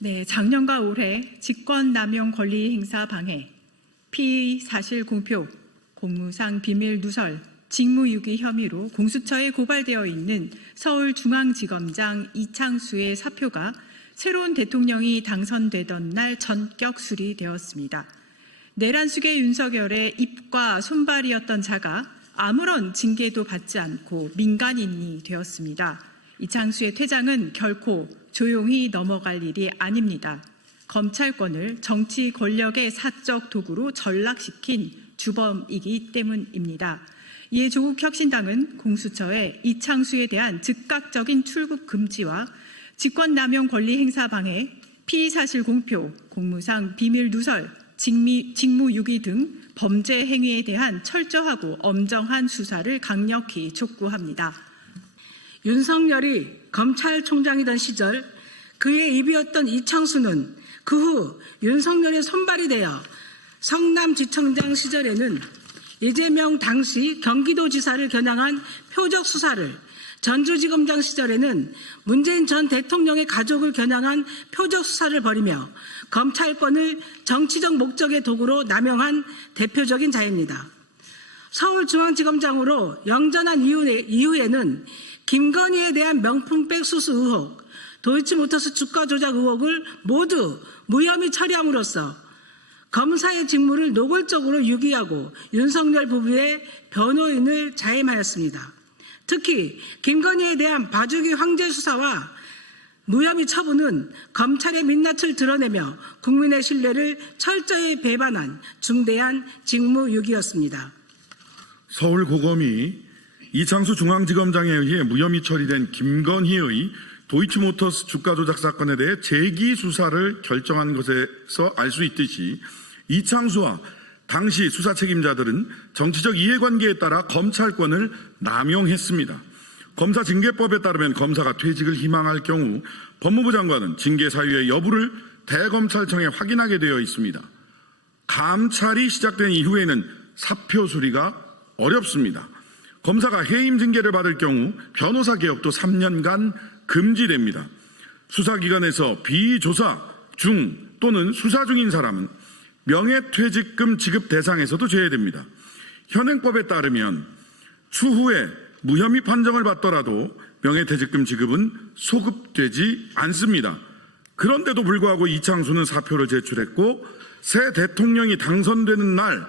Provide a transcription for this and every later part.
네, 작년과 올해 직권남용 권리행사 방해, 피의 사실 공표, 공무상 비밀 누설, 직무유기 혐의로 공수처에 고발되어 있는 서울중앙지검장 이창수의 사표가 새로운 대통령이 당선되던 날 전격 수리되었습니다. 내란숙의 윤석열의 입과 손발이었던 자가 아무런 징계도 받지 않고 민간인이 되었습니다. 이창수의 퇴장은 결코 조용히 넘어갈 일이 아닙니다. 검찰권을 정치 권력의 사적 도구로 전락시킨 주범이기 때문입니다. 이에 조국혁신당은 공수처에 이창수에 대한 즉각적인 출국 금지와 직권남용 권리 행사 방해, 피의사실 공표, 공무상 비밀 누설, 직무유기 등 범죄 행위에 대한 철저하고 엄정한 수사를 강력히 촉구합니다. 윤석열이 검찰총장이던 시절 그의 입이었던 이창수는 그 후 윤석열의 손발이 되어 성남지청장 시절에는 이재명 당시 경기도지사를 겨냥한 표적 수사를, 전주지검장 시절에는 문재인 전 대통령의 가족을 겨냥한 표적 수사를 벌이며 검찰권을 정치적 목적의 도구로 남용한 대표적인 자입니다. 서울중앙지검장으로 영전한 이후에는 김건희에 대한 명품백 수수 의혹, 도이치모터스 주가 조작 의혹을 모두 무혐의 처리함으로써 검사의 직무를 노골적으로 유기하고 윤석열 부부의 변호인을 자임하였습니다. 특히 김건희에 대한 봐주기 황제 수사와 무혐의 처분은 검찰의 민낯을 드러내며 국민의 신뢰를 철저히 배반한 중대한 직무유기였습니다. 서울고검이 이창수 중앙지검장에 의해 무혐의 처리된 김건희의 도이치모터스 주가 조작 사건에 대해 재기 수사를 결정한 것에서 알 수 있듯이 이창수와 당시 수사 책임자들은 정치적 이해관계에 따라 검찰권을 남용했습니다. 검사징계법에 따르면 검사가 퇴직을 희망할 경우 법무부 장관은 징계 사유의 여부를 대검찰청에 확인하게 되어 있습니다. 감찰이 시작된 이후에는 사표 수리가 어렵습니다. 검사가 해임 징계를 받을 경우 변호사 개업도 3년간 금지됩니다. 수사기관에서 비조사 중 또는 수사 중인 사람은 명예퇴직금 지급 대상에서도 제외됩니다. 현행법에 따르면 추후에 무혐의 판정을 받더라도 명예퇴직금 지급은 소급되지 않습니다. 그런데도 불구하고 이창수는 사표를 제출했고 새 대통령이 당선되는 날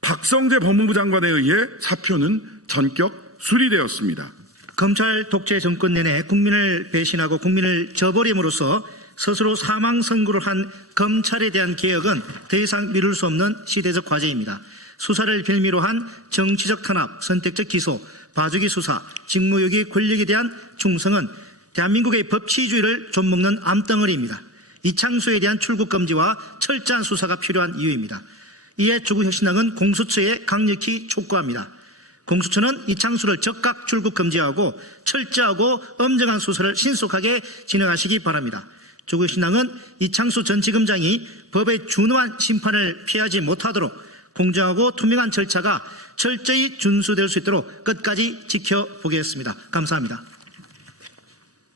박성재 법무부 장관에 의해 사표는 전격 수리되었습니다. 검찰 독재 정권 내내 국민을 배신하고 국민을 저버림으로써 스스로 사망 선고를 한 검찰에 대한 개혁은 더 이상 미룰 수 없는 시대적 과제입니다. 수사를 빌미로 한 정치적 탄압, 선택적 기소, 봐주기 수사, 직무유기 권력에 대한 충성은 대한민국의 법치주의를 좀먹는 암덩어리입니다. 이창수에 대한 출국 금지와 철저한 수사가 필요한 이유입니다. 이에 조국혁신당은 공수처에 강력히 촉구합니다. 공수처는 이창수를 즉각 출국 금지하고 철저하고 엄정한 수사를 신속하게 진행하시기 바랍니다. 조국혁신당은 이창수 전 지검장이 법에 준엄한 심판을 피하지 못하도록 공정하고 투명한 절차가 철저히 준수될 수 있도록 끝까지 지켜보겠습니다. 감사합니다.